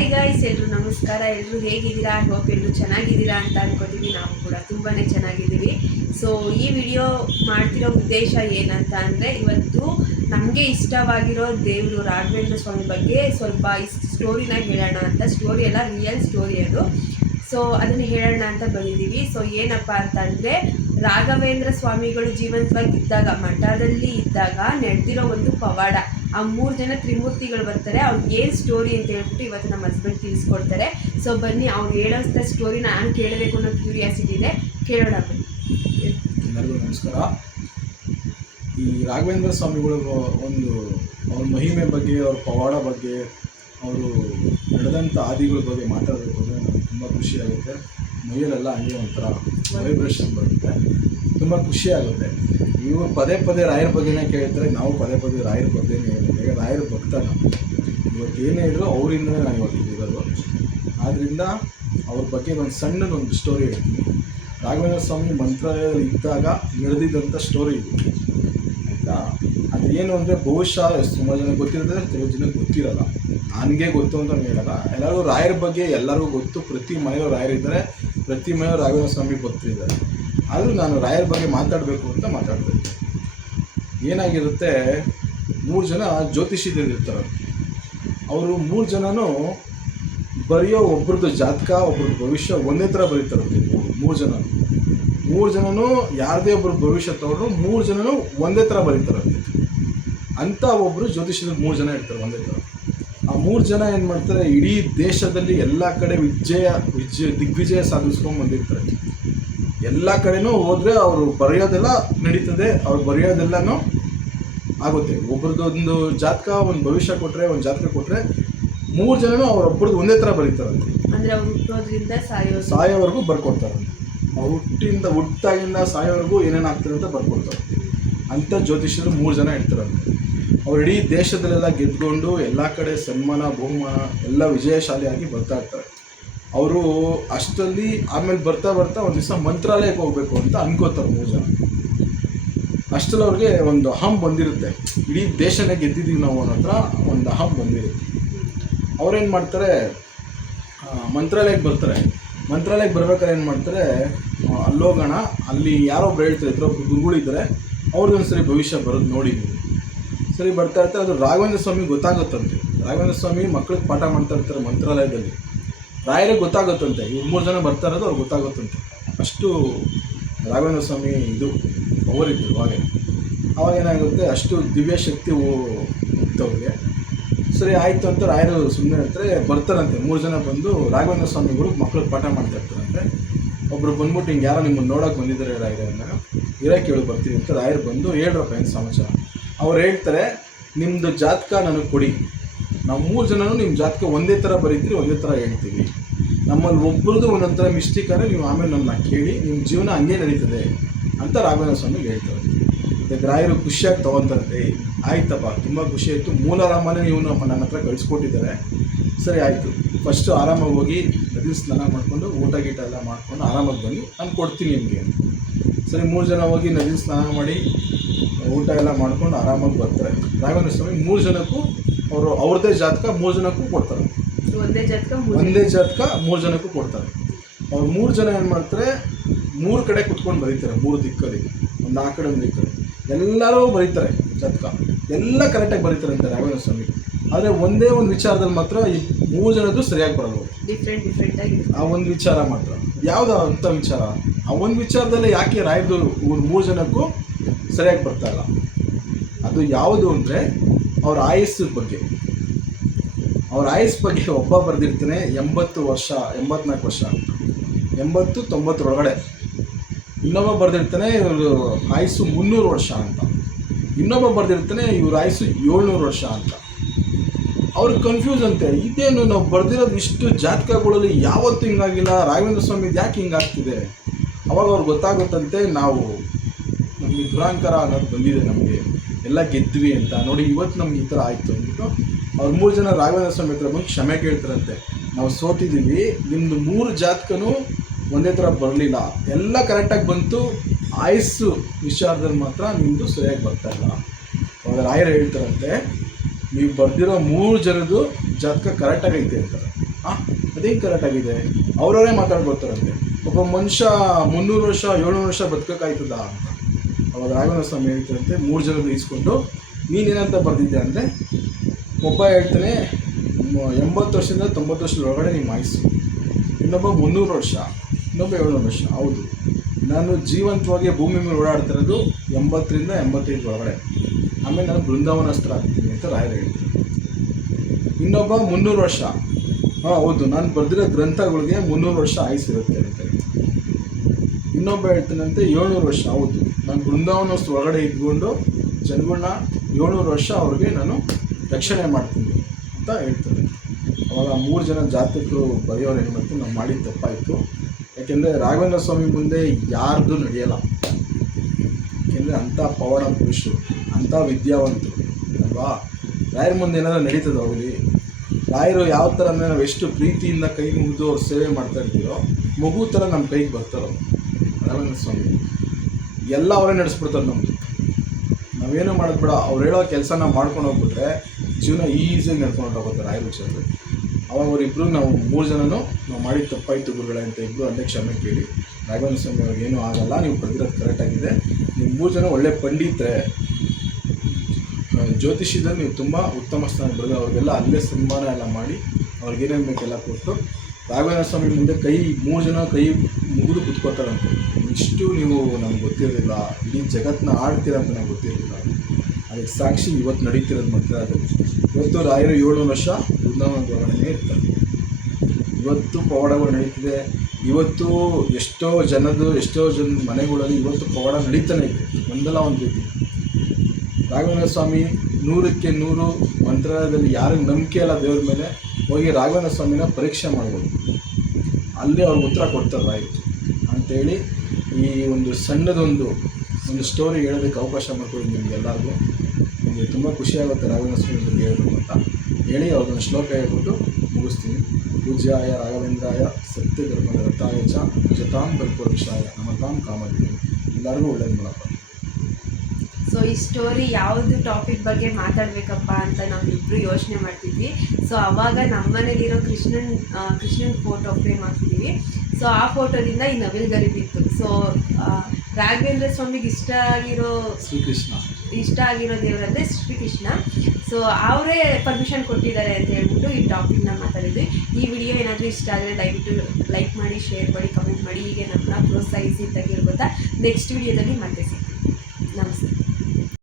Hi guys ಎಲ್ಲರೂ ನಮಸ್ಕಾರ ಎಲ್ಲರೂ ಹೇಗಿದ್ದೀರಾ? ಐ ಹೋಪ್ ಎಲ್ಲರೂ ಚೆನ್ನಾಗಿದ್ದೀರಾ ಅಂತ ಅನ್ಕೋತೀವಿ ನಾವು ಕೂಡ ತುಂಬಾ ಚೆನ್ನಾಗಿದ್ದೀವಿ. ಸೊ ಈ ವಿಡಿಯೋ ಮಾಡ್ತಿರೋ ಉದ್ದೇಶ ಏನಂತ ಅಂದರೆ, ಇವತ್ತು ನಮಗೆ ಇಷ್ಟವಾಗಿರೋ ದೇವರು ರಾಘವೇಂದ್ರ ಸ್ವಾಮಿ ಬಗ್ಗೆ ಸ್ವಲ್ಪ ಸ್ಟೋರಿನ ಹೇಳೋಣ ಅಂತ. ಸ್ಟೋರಿ ಎಲ್ಲ ರಿಯಲ್ ಸ್ಟೋರಿ ಅದು. ಸೊ ಅದನ್ನು ಹೇಳೋಣ ಅಂತ ಬಂದಿದ್ದೀವಿ. ಸೊ ಏನಪ್ಪ ಅಂತಂದರೆ ರಾಘವೇಂದ್ರ ಸ್ವಾಮಿಗಳು ಜೀವಂತವಾಗಿದ್ದಾಗ, ಮಠದಲ್ಲಿ ಇದ್ದಾಗ ನಡೆದಿರೋ ಒಂದು ಪವಾಡ. ಆ ಮೂರು ಜನ ತ್ರಿಮೂರ್ತಿಗಳು ಬರ್ತಾರೆ. ಅವ್ರಿಗೆ ಏನು ಸ್ಟೋರಿ ಅಂತ ಹೇಳ್ಬಿಟ್ಟು ಇವತ್ತು ನಮ್ಮ ಹಸ್ಬೆಂಡ್ ತಿಳಿಸ್ಕೊಡ್ತಾರೆ. ಸೊ ಬನ್ನಿ, ಅವ್ರು ಹೇಳೋಂಥ ಸ್ಟೋರಿ ನಾನು ಕೇಳಬೇಕು ಅನ್ನೋ ಕ್ಯೂರಿಯಾಸಿಟಿ ಇದೆ. ಕೇಳೋಣ ಬನ್ನಿ. ಎಲ್ಲರಿಗೂ ನಮಸ್ಕಾರ. ಈ ರಾಘವೇಂದ್ರ ಸ್ವಾಮಿಗಳು ಒಂದು ಅವ್ರ ಮಹಿಮೆ ಬಗ್ಗೆ, ಅವ್ರ ಪವಾಡ ಬಗ್ಗೆ, ಅವರು ನಡೆದಂಥ ಆದಿಗಳ ಬಗ್ಗೆ ಮಾತಾಡಬೇಕು ಅಂದರೆ ನಮ್ಗೆ ತುಂಬ ಖುಷಿ ಆಗುತ್ತೆ. ಮೈಯಲ್ಲೆಲ್ಲ ಹಂಗೆ ಒಂಥರ ವೈಬ್ರೇಷನ್ ಬರುತ್ತೆ. ತುಂಬ ಖುಷಿ ಆಗುತ್ತೆ. ಇವರು ಪದೇ ಪದೇ ರಾಯರ ಬಗ್ಗೆನೇ ಕೇಳ್ತಾರೆ, ನಾವು ಪದೇ ಪದೇ ರಾಯರ ಬಗ್ಗೆನೇ ಹೇಳ್ತೀವಿ. ಈಗ ರಾಯರ ಭಕ್ತ ನಾವು ಇವತ್ತು ಏನೇ ಇದ್ರು ಅವರಿಂದನೇ ನಾನು ಇವತ್ತು ಇರೋದು. ಆದ್ದರಿಂದ ಅವ್ರ ಬಗ್ಗೆ ಒಂದು ಸಣ್ಣದೊಂದು ಸ್ಟೋರಿ ಹೇಳ್ತೀನಿ. ರಾಘವೇಂದ್ರ ಸ್ವಾಮಿ ಮಂತ್ರಾಲಯದಲ್ಲಿ ಇದ್ದಾಗ ನಡೆದಿದ್ದಂಥ ಸ್ಟೋರಿ ಇದು. ಆಯಿತಾ? ಅದು ಏನು ಅಂದರೆ ಬಹುಶಃ ಸುಮಾರು ಜನ ಗೊತ್ತಿರುತ್ತೆ, ಕೆಲವು ಜನಕ್ಕೆ ಗೊತ್ತಿರಲ್ಲ. ನನಗೆ ಗೊತ್ತು ಅಂತ ಹೇಳಲ್ಲ. ಎಲ್ಲರೂ ರಾಯರ ಬಗ್ಗೆ ಎಲ್ಲರಿಗೂ ಗೊತ್ತು. ಪ್ರತಿ ರಾಯರ ರಾಯರಿದ್ದಾರೆ. ಪ್ರತಿ ಮನೆಯವರು ರಾಘವೇಂದ್ರ ಸ್ವಾಮಿ ಭಕ್ತರಿದ್ದಾರೆ. ಆದರೂ ನಾನು ರಾಯರ ಬಗ್ಗೆ ಮಾತಾಡಬೇಕು ಅಂತ ಮಾತಾಡ್ತಾ ಇದ್ದೆ ಏನಾಗಿರುತ್ತೆ, ಮೂರು ಜನ ಜ್ಯೋತಿಷಿಗಳಿರ್ತಾರೆ ಅವರು ಮೂರು ಜನನೂ ಬರೆಯೋ ಒಬ್ರದ್ದು ಜಾತಕ, ಒಬ್ರದ್ದು ಭವಿಷ್ಯ ಒಂದೇ ಥರ ಬರೀತಾರೆ. ಮೂರು ಜನ. ಮೂರು ಜನನೂ ಯಾರದೇ ಒಬ್ಬರು ಭವಿಷ್ಯ ತಗೊಂಡ್ರು ಮೂರು ಜನನೂ ಒಂದೇ ಥರ ಬರೀತಾರೆ. ಅಂತ ಒಬ್ಬರು ಜ್ಯೋತಿಷದ ಮೂರು ಜನ ಇರ್ತಾರೆ ಒಂದೇ ಥರ. ಆ ಮೂರು ಜನ ಏನು ಮಾಡ್ತಾರೆ, ಇಡೀ ದೇಶದಲ್ಲಿ ಎಲ್ಲ ಕಡೆ ವಿಜಯ ವಿಜಯ, ದಿಗ್ವಿಜಯ ಸಾಧಿಸ್ಕೊಂಡು ಬಂದಿರ್ತಾರೆ. ಎಲ್ಲ ಕಡೆನೂ ಹೋದರೆ ಅವರು ಬರೆಯೋದೆಲ್ಲ ನಡೀತದೆ ಅವ್ರು ಬರೆಯೋದೆಲ್ಲನೂ ಆಗುತ್ತೆ. ಒಬ್ರದ್ದು ಒಂದು ಜಾತಕ ಒಂದು ಭವಿಷ್ಯ ಕೊಟ್ಟರೆ ಒಂದು ಜಾತಕ ಕೊಟ್ಟರೆ ಮೂರು ಜನನೂ ಅವರೊಬ್ಬರದ್ದು ಒಂದೇ ಥರ ಬರೀತಾರಂತೆ ಸಾಯೋವರೆಗೂ ಬರ್ಕೊಡ್ತಾರೆ. ಅವ್ರು ಹುಟ್ಟಿಂದ ಹುಟ್ಟಾಗಿಂದ ಸಾಯೋವರೆಗೂ ಏನೇನು ಆಗ್ತದೆ ಅಂತ ಬರ್ಕೊಡ್ತಾರೆ. ಅಂಥ ಜ್ಯೋತಿಷ್ಯರು ಮೂರು ಜನ ಇರ್ತಾರಂತೆ ಅವ್ರು ಇಡೀ ದೇಶದಲ್ಲೆಲ್ಲ ಗೆದ್ಕೊಂಡು ಎಲ್ಲ ಕಡೆ ಸನ್ಮಾನ ಬಹುಮಾನ ಎಲ್ಲ ವಿಜಯಶಾಲಿಯಾಗಿ ಬರ್ತಾ ಇರ್ತಾರೆ. ಅವರು ಅಷ್ಟರಲ್ಲಿ ಆಮೇಲೆ ಬರ್ತಾ ಬರ್ತಾ ಒಂದು ದಿವಸ ಮಂತ್ರಾಲಯಕ್ಕೆ ಹೋಗ್ಬೇಕು ಅಂತ ಅನ್ಕೋತಾರೆ ಮೂರು ಜನ. ಅವ್ರಿಗೆ ಒಂದು ಅಹಂ ಬಂದಿರುತ್ತೆ. ಇಡೀ ದೇಶನೇ ಗೆದ್ದಿದ್ದೀವಿ ನಾವು ಅನ್ನೋ ಹತ್ರ ಒಂದು ಅಹಂ ಬಂದಿರುತ್ತೆ. ಅವ್ರೇನು ಮಾಡ್ತಾರೆ ಮಂತ್ರಾಲಯಕ್ಕೆ ಬರ್ತಾರೆ. ಮಂತ್ರಾಲಯಕ್ಕೆ ಬರ್ಬೇಕಾದ್ರೆ ಏನು ಮಾಡ್ತಾರೆ ಅಲ್ಲೋಗೋಣ ಅಲ್ಲಿ ಯಾರೋ ಬೆಳೀತಾ ಇದ್ರು ಗುರುಗಳಿದ್ದಾರೆ ಅವ್ರಿಗೊಂದು ಸರಿ ಭವಿಷ್ಯ ಬರೋದು ನೋಡಿದ್ದೀವಿ ಸರಿ, ಬರ್ತಾ ಇರ್ತಾರೆ. ಅದು ರಾಘವೇಂದ್ರ ಸ್ವಾಮಿ ಗೊತ್ತಾಗುತ್ತಂತೆ. ರಾಘವೇಂದ್ರ ಸ್ವಾಮಿ ಮಕ್ಕಳಿಗೆ ಪಾಠ ಮಾಡ್ತಾ ಇರ್ತಾರೆ ಮಂತ್ರಾಲಯದಲ್ಲಿ. ರಾಯರಿಗೆ ಗೊತ್ತಾಗುತ್ತಂತೆ. ಇವ್ರು ಮೂರು ಜನ ಬರ್ತಾರದು ಅವ್ರಿಗೆ ಗೊತ್ತಾಗುತ್ತಂತೆ. ಅಷ್ಟು ರಾಘವೇಂದ್ರ ಸ್ವಾಮಿ ಇದು ಪವರ್ ಇದ್ರು ಅವಾಗ ಅವಾಗ ಏನಾಗುತ್ತೆ, ಅಷ್ಟು ದಿವ್ಯ ಶಕ್ತಿ ಅವ್ರಿಗೆ. ಸರಿ, ಆಯಿತು ಅಂತ ರಾಯರು ಸುಮ್ಮನೆ ಅಂದರೆ ಬರ್ತಾರಂತೆ. ಮೂರು ಜನ ಬಂದು ರಾಘವೇಂದ್ರ ಸ್ವಾಮಿಗಳು ಮಕ್ಕಳು ಪಾಠ ಮಾಡ್ತಾ ಇರ್ತಾರಂತೆ ಒಬ್ಬರು ಬಂದ್ಬಿಟ್ಟು ಹಿಂಗೆ ಯಾರೋ ನಿಮ್ಮನ್ನು ನೋಡೋಕೆ ಬಂದಿದ್ದಾರೆ ರಾಯರ ಅಂದಾಗ ಇರೋ ಕೇಳಿ ಬರ್ತೀವಿ ಅಂತ ರಾಯರು ಬಂದು ಹೇಳ್ರಪ್ಪ ಏನು ಸಮಾಚಾರ. ಅವ್ರು ಹೇಳ್ತಾರೆ ನಿಮ್ಮದು ಜಾತಕ ನನಗೆ ಕೊಡಿ. ನಾವು ಮೂರು ಜನನೂ ನಿಮ್ಮ ಜಾತಕ ಒಂದೇ ಥರ ಬರೀತೀರಿ, ಒಂದೇ ಥರ ಹೇಳ್ತೀವಿ ನಮ್ಮಲ್ಲಿ ಒಬ್ರದ್ದು ಒಂದೊಂದು ಥರ ಮಿಸ್ಟೇಕ್ ಆದರೆ ನೀವು ಆಮೇಲೆ ನನ್ನ ಕೇಳಿ ನಿಮ್ಮ ಜೀವನ ಹಂಗೆ ನಡೀತದೆ ಅಂತ ರಾಘವೇಂದ್ರ ಸ್ವಾಮಿ ಹೇಳ್ತಾರೆ. ಮತ್ತು ಗ್ರಾಹಕರು ಖುಷಿಯಾಗಿ ತೊಗೊತಾರೆ ಆಯ್ತಪ್ಪ, ತುಂಬ ಖುಷಿ ಆಯಿತು. ಮೂಲರಾಮನೇ ನೀವು ನಮ್ಮ ನನ್ನ ಹತ್ರ ಕಳಿಸ್ಕೊಟ್ಟಿದ್ದಾರೆ. ಸರಿ ಆಯಿತು. ಫಸ್ಟು ಆರಾಮಾಗಿ ಹೋಗಿ ನದಿ ಸ್ನಾನ ಮಾಡಿಕೊಂಡು, ಊಟ ಗೀಟ ಎಲ್ಲ ಮಾಡಿಕೊಂಡು ಆರಾಮಾಗಿ ಬನ್ನಿ ನಾನು ಕೊಡ್ತೀನಿ ನಿಮಗೆ ಅಂತ. ಸರಿ, ಮೂರು ಜನ ಹೋಗಿ ನದಿ ಸ್ನಾನ ಮಾಡಿ, ಊಟ ಎಲ್ಲ ಮಾಡ್ಕೊಂಡು ಆರಾಮಾಗಿ ಬರ್ತಾರೆ. ರಾಘವೇಂದ್ರ ಸ್ವಾಮಿ ಮೂರು ಜನಕ್ಕೂ ಅವರು ಅವ್ರದ್ದೇ ಜಾತಕ ಮೂರು ಜನಕ್ಕೂ ಕೊಡ್ತಾರೆ. ಒಂದೇ ಜಾತಕ ಮೂರು ಒಂದೇ ಜಾತಕ ಮೂರು ಜನಕ್ಕೂ ಕೊಡ್ತಾರೆ. ಅವ್ರು ಮೂರು ಜನ ಏನು ಮಾಡ್ತಾರೆ ಮೂರು ಕಡೆ ಕುತ್ಕೊಂಡು ಬರೀತಾರೆ ಮೂರು ದಿಕ್ಕಲ್ಲಿ ಒಂದು ಆ ಕಡೆ ಒಂದು ದಿಕ್ಕಲ್ಲಿ. ಎಲ್ಲರೂ ಬರೀತಾರೆ ಜಾತಕ. ಎಲ್ಲ ಕರೆಕ್ಟಾಗಿ ಬರೀತಾರೆ ಅಂತ ರಾಘವೇಂದ್ರ ಸ್ವಾಮಿ ಆದರೆ ಒಂದೇ ಒಂದು ವಿಚಾರದಲ್ಲಿ ಮಾತ್ರ ಈ ಮೂರು ಜನದ್ದು ಸರಿಯಾಗಿ ಬರಲ್ಲ ಡಿಫ್ರೆಂಟ್ ಡಿಫ್ರೆಂಟ್ ಆಗಿರುತ್ತೆ ಆ ಒಂದು ವಿಚಾರ ಮಾತ್ರ. ಯಾವುದು ಅಂಥ ವಿಚಾರ? ಆ ಒಂದು ವಿಚಾರದಲ್ಲೇ ಯಾಕೆ ರಾಯ್ದು ಇವ್ರು ಮೂರು ಜನಕ್ಕೂ ಸರಿಯಾಗಿ ಬರ್ತಾ ಇಲ್ಲ? ಅದು ಯಾವುದು ಅಂದರೆ ಅವ್ರ ಆಯಸ್ಸು ಬಗ್ಗೆ. ಅವ್ರ ಆಯಸ್ ಬಗ್ಗೆ ಒಬ್ಬ ಬರೆದಿರ್ತಾನೆ ಎಂಬತ್ತು ವರ್ಷ, ಎಂಬತ್ನಾಲ್ಕು ವರ್ಷ. ಎಂಬತ್ತು, ತೊಂಬತ್ತರೊಳಗಡೆ. ಇನ್ನೊಬ್ಬ ಬರೆದಿರ್ತಾನೆ ಇವರು ಆಯಸ್ಸು ಮುನ್ನೂರು ವರ್ಷ ಅಂತ. ಇನ್ನೊಬ್ಬ ಬರೆದಿರ್ತಾನೆ ಇವ್ರ ಆಯಸ್ಸು ಏಳ್ನೂರು ವರ್ಷ ಅಂತ. ಅವ್ರಿಗೆ ಕನ್ಫ್ಯೂಸ್ ಅಂತೆ. ಇದೇನು ನಾವು ಬರ್ದಿರೋದು ಇಷ್ಟು ಜಾತಕಗಳಲ್ಲಿ ಯಾವತ್ತೂ ಹಿಂಗಾಗಿಲ್ಲ, ರಾಘವೇಂದ್ರ ಸ್ವಾಮಿ ಯಾಕೆ ಹಿಂಗಾಗ್ತಿದೆ? ಅವಾಗ ಅವ್ರಿಗೆ ಗೊತ್ತಾಗುತ್ತಂತೆ ನಾವು ನಮಗೆ ದುರಾಂಕರ ಅನ್ನೋದು ಬಂದಿದೆ ನಮಗೆ. ಎಲ್ಲ ಗೆದ್ವಿ ಅಂತ. ನೋಡಿ, ಇವತ್ತು ನಮ್ಗೆ ಈ ಥರ ಆಯಿತು ಅಂದ್ಬಿಟ್ಟು ಅವ್ರು ಮೂರು ಜನ ರಾಘವೇಂದ್ರ ಸ್ವಾಮಿ ಹತ್ರ ಬಂದು ಕ್ಷಮೆ ಕೇಳ್ತಾರಂತೆ. ನಾವು ಸೋತಿದ್ದೀವಿ ನಿಮ್ಮದು ಮೂರು ಜಾತಕನು ಒಂದೇ ಥರ ಬರಲಿಲ್ಲ. ಎಲ್ಲ ಕರೆಕ್ಟಾಗಿ ಬಂತು. ಆಯಸ್ಸು ವಿಚಾರದಲ್ಲಿ ಮಾತ್ರ ನಿಮ್ಮದು ಸರಿಯಾಗಿ ಬರ್ತಾ ಇಲ್ಲ. ಅವಾಗ ರಾಯರು ಹೇಳ್ತಾರಂತೆ, ನೀವು ಬರ್ದಿರೋ ಮೂರು ಜನದ್ದು ಜಾತಕ ಕರೆಕ್ಟಾಗಿ ಐತೆ ಅಂತಾರೆ ಹಾಂ ಅದೇನು ಕರೆಕ್ಟಾಗಿದೆ ಅವರವರೇ ಮಾತಾಡ್ಬೋತಾರಂತೆ ಒಬ್ಬ ಮನುಷ್ಯ ಮುನ್ನೂರು ವರ್ಷ, ಏಳ್ನೂರು ವರ್ಷ ಬದುಕಕ್ಕಾಯ್ತದ ಅಂತ. ಅವಾಗ ರಾಘವೇಂದ್ರ ಸ್ವಾಮಿ ಹೇಳ್ತಾರಂತೆ ಮೂರು ಜನ ಬೇಯಿಸ್ಕೊಂಡು ನೀನೇನಂತ ಬರೆದಿದ್ದೆ ಅಂದರೆ ಒಬ್ಬ ಹೇಳ್ತಾನೆ ಎಂಬತ್ತು ವರ್ಷದಿಂದ ತೊಂಬತ್ತು ವರ್ಷದ ಒಳಗಡೆ ನಿಮ್ಮ ಆಯುಸ್ಸು ಇನ್ನೊಬ್ಬ, ಮುನ್ನೂರು ವರ್ಷ. ಇನ್ನೊಬ್ಬ, ಏಳ್ನೂರು ವರ್ಷ. ಹೌದು. ನಾನು ಜೀವಂತವಾಗಿ ಭೂಮಿ ಮೇಲೆ ಓಡಾಡ್ತಿರೋದು ಎಂಬತ್ತರಿಂದ ಎಂಬತ್ತೈದು ಒಳಗಡೆ. ಆಮೇಲೆ ನಾನು ಬೃಂದಾವನಸ್ತ್ರ ಆಗ್ತೀನಿ ಅಂತ ರಾಯರು ಹೇಳ್ತಾರೆ. ಇನ್ನೊಬ್ಬ, ಮುನ್ನೂರು ವರ್ಷ. ಹಾಂ, ಹೌದು. ನಾನು ಬರೆದಿರೋ ಗ್ರಂಥಗಳಿಗೆ ಮುನ್ನೂರು ವರ್ಷ ಆಯಿಸಿರುತ್ತೆ ಅಂತ ಇನ್ನೊಬ್ಬ ಹೇಳ್ತಾನಂತೆ, ಏಳ್ನೂರು ವರ್ಷ. ಹೌದು. ನಾನು ಬೃಂದಾವನ ಒಳಗಡೆ ಇದ್ಕೊಂಡು ಜನಗಳನ್ನ ಏಳ್ನೂರು ವರ್ಷ ಅವ್ರಿಗೆ ನಾನು ರಕ್ಷಣೆ ಮಾಡ್ತೀನಿ ಅಂತ ಹೇಳ್ತಾರೆ. ಅವಾಗ ಮೂರು ಜನ ಜಾತಕರು ಬರೆಯೋರು ಏನು ಮಾಡ್ತು ನಾವು ಮಾಡಿದ ತಪ್ಪಾಯಿತು. ಯಾಕೆಂದರೆ ರಾಘವೇಂದ್ರ ಸ್ವಾಮಿ ಮುಂದೆ ಯಾರ್ದು ನಡೆಯಲ್ಲ. ಯಾಕೆಂದರೆ ಅಂಥ ಪವಾಡ ಪುರುಷರು, ಅಂಥ ವಿದ್ಯಾವಂತರು, ಅಲ್ವಾ? ರಾಯರ ಮುಂದೆ ಏನಾದರೂ ನಡೀತದೆ ಹೋಗಲಿ ರಾಯರು ಯಾವ ಥರ ಅಂದರೆ ನಾವು ಎಷ್ಟು ಪ್ರೀತಿಯಿಂದ ಕೈ ಮುಗಿದು ಅವ್ರು ಸೇವೆ ಮಾಡ್ತಾ ಇರ್ತೀರೋ, ಮಗು ಥರ ನಮ್ಮ ಕೈಗೆ ಬರ್ತಾರೋ ರಾಘವೇಂದ್ರ ಸ್ವಾಮಿ. ಎಲ್ಲ ಅವರೇ ನಡೆಸ್ಬಿಡ್ತಾರೆ ನಮ್ಮದು ನಾವೇನು ಮಾಡೋದು ಬೇಡ, ಅವ್ರು ಹೇಳೋ ಕೆಲಸನ ಮಾಡ್ಕೊಂಡು ಹೋಗ್ಬಿಟ್ರೆ ಜೀವನ ಈಸಿಯಾಗಿ ನಡ್ಕೊಂಡು ಹೋಗುತ್ತೆ ರಾಯರ ವಿಚಾರದಲ್ಲಿ. ಅವಾಗ ಅವರಿಬ್ಬರು ನಾವು ಮೂರು ಜನನು ನಾವು ಮಾಡಿದ ತಪ್ಪಾಯಿತು ಗುರುಗಳೇ ಅಂತ ಇಬ್ಬರು ಅಲ್ಲೇ ಕ್ಷಮೆ ಕೇಳಿ, ರಾಘವೇಂದ್ರ ಸ್ವಾಮಿ ಅವ್ರಿಗೆ ಏನೂ ಆಗಲ್ಲ, ನೀವು ಬರೆದಿರೋದು ಕರೆಕ್ಟಾಗಿದೆ ನೀವು ಮೂರು ಜನ ಒಳ್ಳೆ ಪಂಡಿತರೆ ಜ್ಯೋತಿಷ್ಯದಲ್ಲಿ ನೀವು ತುಂಬ ಉತ್ತಮ ಸ್ಥಾನ ಬರೆದು ಅವ್ರಿಗೆಲ್ಲ ಅಲ್ಲೇ ಸನ್ಮಾನ ಎಲ್ಲ ಮಾಡಿ, ಅವ್ರಿಗೆ ಏನೇನು ಬೇಕೆಲ್ಲ ಕೊಟ್ಟು ರಾಘವೇಂದ್ರ ಸ್ವಾಮಿ ಮುಂದೆ ಕೈ ಮೂರು ಜನ ಕೈ ಮುಗಿದು ಕುತ್ಕೋತಾರಂತೆ ಇಷ್ಟು ನೀವು ನಮ್ಗೆ ಗೊತ್ತಿರಲಿಲ್ಲ, ಇಡೀ ಜಗತ್ತನ್ನ ಆಡ್ತೀರ ಅಂತ ನಂಗೆ ಗೊತ್ತಿರಲಿಲ್ಲ. ಅದಕ್ಕೆ ಸಾಕ್ಷಿ ಇವತ್ತು ನಡೀತಿರೋದು ಮಾತ್ರ ಅದು. ಇವತ್ತು ರಾಯರು ಏಳು ವರ್ಷ ಬೃಂದಾವನ ಬರವಣಿಗೆ ಇರ್ತಾರೆ. ಇವತ್ತು ಪವಾಡಗಳು ನಡೀತಿದೆ. ಇವತ್ತು ಎಷ್ಟೋ ಜನದ್ದು, ಎಷ್ಟೋ ಜನ ಮನೆಗಳಲ್ಲಿ ಇವತ್ತು ಪವಾಡ ನಡೀತಾನೆ ಇದೆ. ಒಂದಲ್ಲ ಒಂದು ರೀತಿ. ರಾಘವೇಂದ್ರ ಸ್ವಾಮಿ ನೂರಕ್ಕೆ ನೂರು ಮಂತ್ರಾಲಯದಲ್ಲಿ ಯಾರಿಗೆ ನಂಬಿಕೆ ಇಲ್ಲ ದೇವ್ರ ಮೇಲೆ. ಹೋಗಿ ರಾಘವೇಂದ್ರ ಸ್ವಾಮಿನ ಪರೀಕ್ಷೆ ಮಾಡ್ಬೋದು. ಅಲ್ಲಿ ಅವ್ರಿಗೆ ಉತ್ತರ ಕೊಡ್ತಾರೆ ರೈಟ್ ಅಂತೇಳಿ ಈ ಒಂದು ಸಣ್ಣದೊಂದು, ಒಂದು ಸ್ಟೋರಿ ಹೇಳೋದಕ್ಕೆ ಅವಕಾಶ ಮಾಡ್ಕೊಡಿ ನಿಮ್ಗೆ ಎಲ್ಲರಿಗೂ. ನಿಮಗೆ ತುಂಬ ಖುಷಿಯಾಗುತ್ತೆ ರಾಘವೇಂದ್ರ ಸ್ವಾಮಿ ಬಗ್ಗೆ ಹೇಳಬೇಕು ಅಂತ ಹೇಳಿ ಅವ್ರದ್ದೊಂದು ಶ್ಲೋಕ ಹೇಳ್ಬಿಟ್ಟು ಮುಗಿಸ್ತೀನಿ. ಪೂಜ್ಯಾಯ ರಾಘವೇಂದ್ರಾಯ ಸತ್ಯ ಧರ್ಮದ ರಥಾಯ ಚ ಜತಾಂ ಕಲ್ಪವೃಕ್ಷಾಯ ನಮತಾಂ ಕಾಮಧೇವಿ ಎಲ್ಲರಿಗೂ ಒಳ್ಳೇದು ಮಾಡಪ್ಪ. ಸೊ ಈ ಸ್ಟೋರಿ ಯಾವುದು ಟಾಪಿಕ್ ಬಗ್ಗೆ ಮಾತಾಡಬೇಕಪ್ಪ ಅಂತ ನಾವಿಬ್ರು ಯೋಚನೆ ಮಾಡ್ತಿದ್ವಿ. ಸೊ ಅವಾಗ ನಮ್ಮನೇಲಿರೋ ಕೃಷ್ಣನ್ ಕೃಷ್ಣನ್ ಫೋಟೋ ಫ್ರೇಮ್ ಹಾಕ್ತಿದ್ವಿ. ಸೊ ಆ ಫೋಟೋದಿಂದ ಈ ನವಿಲ್ ಗರಿಬಿತ್ತು ಸೊ ರಾಘವೇಂದ್ರ ಸ್ವಾಮಿಗೆ ಇಷ್ಟ ಆಗಿರೋ ಶ್ರೀಕೃಷ್ಣ. ಇಷ್ಟ ಆಗಿರೋ ದೇವರಂದ್ರೆ ಶ್ರೀಕೃಷ್ಣ. ಸೊ ಅವರೇ ಪರ್ಮಿಷನ್ ಕೊಟ್ಟಿದ್ದಾರೆ ಅಂತ ಹೇಳ್ಬಿಟ್ಟು ಈ ಟಾಪಿಕ್ನ ಮಾತಾಡಿದ್ವಿ. ಈ ವಿಡಿಯೋ ಏನಾದರೂ ಇಷ್ಟ ಆದರೆ ದಯವಿಟ್ಟು ಲೈಕ್ ಮಾಡಿ ಶೇರ್ ಮಾಡಿ ಕಮೆಂಟ್ ಮಾಡಿ. ಹೀಗೆ ನಮ್ಮನ್ನ ಪ್ರೋತ್ಸಾಹಿಸಿ ಅಂತ ನೆಕ್ಸ್ಟ್ ವಿಡಿಯೋದಲ್ಲಿ ಮತ್ತೆ ಸಿಗ್ತೀವಿ.